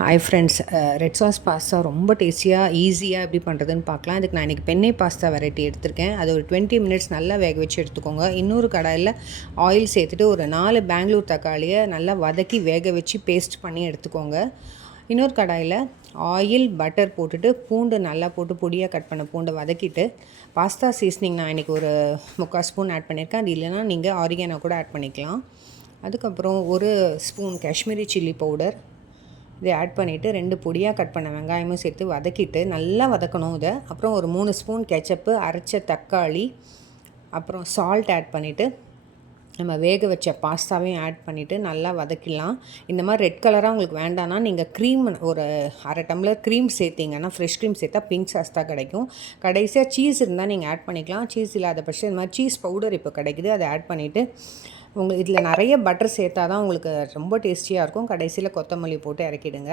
Hi friends, red sauce pasta ரொம்ப டேஸ்டியாக ஈஸியாக எப்படி பண்ணுறதுன்னு பார்க்கலாம். அதுக்கு நான் இன்றைக்கி பெண்ணை பாஸ்தா வெரைட்டி எடுத்திருக்கேன். அது ஒரு 20 மினிட்ஸ் நல்லா வேக வச்சு எடுத்துக்கோங்க. இன்னொரு கடாயில் ஆயில் சேர்த்துட்டு ஒரு 4 பெங்களூர் தக்காளியை நல்லா வதக்கி வேக வச்சு பேஸ்ட் பண்ணி எடுத்துக்கோங்க. இன்னொரு கடாயில் ஆயில் பட்டர் போட்டுட்டு பூண்டு நல்லா போட்டு பொடியாக கட் பண்ண பூண்டை வதக்கிட்டு பாஸ்தா சீசனிங் நான் இன்றைக்கி ஒரு 3/4 ஸ்பூன் ஆட் பண்ணியிருக்கேன். அது இல்லைனா நீங்கள் ஆரிகானோ கூட ஆட் பண்ணிக்கலாம். அதுக்கப்புறம் ஒரு ஸ்பூன் காஷ்மீரி சில்லி பவுடர் இதை ஆட் பண்ணிவிட்டு 2 பொடியாக கட் பண்ண வெங்காயமும் சேர்த்து வதக்கிட்டு நல்லா வதக்கணும் இதை. அப்புறம் ஒரு 3 ஸ்பூன் கெச்சப்பு, அரைச்ச தக்காளி, அப்புறம் சால்ட் ஆட் பண்ணிவிட்டு நம்ம வேக வச்ச பாஸ்தாவையும் ஆட் பண்ணிவிட்டு நல்லா வதக்கிடலாம். இந்த மாதிரி ரெட் கலராக உங்களுக்கு வேண்டாம்னா நீங்கள் க்ரீம் ஒரு 1/2 டம்ளர் க்ரீம் சேர்த்திங்கன்னா, ஃப்ரெஷ் க்ரீம் சேர்த்தா பிங்க் சாஸ் தான் கிடைக்கும். கடைசியாக சீஸ் இருந்தால் நீங்கள் ஆட் பண்ணிக்கலாம். சீஸ் இல்லாத பட்சம் இந்த மாதிரி சீஸ் பவுடர் இப்போ கிடைக்குது, அதை ஆட் பண்ணிவிட்டு இதில் நிறைய பட்டர் சேர்த்தா தான் உங்களுக்கு ரொம்ப டேஸ்டியாக இருக்கும். கடைசியில் கொத்தமல்லி போட்டு இறக்கிடுங்க.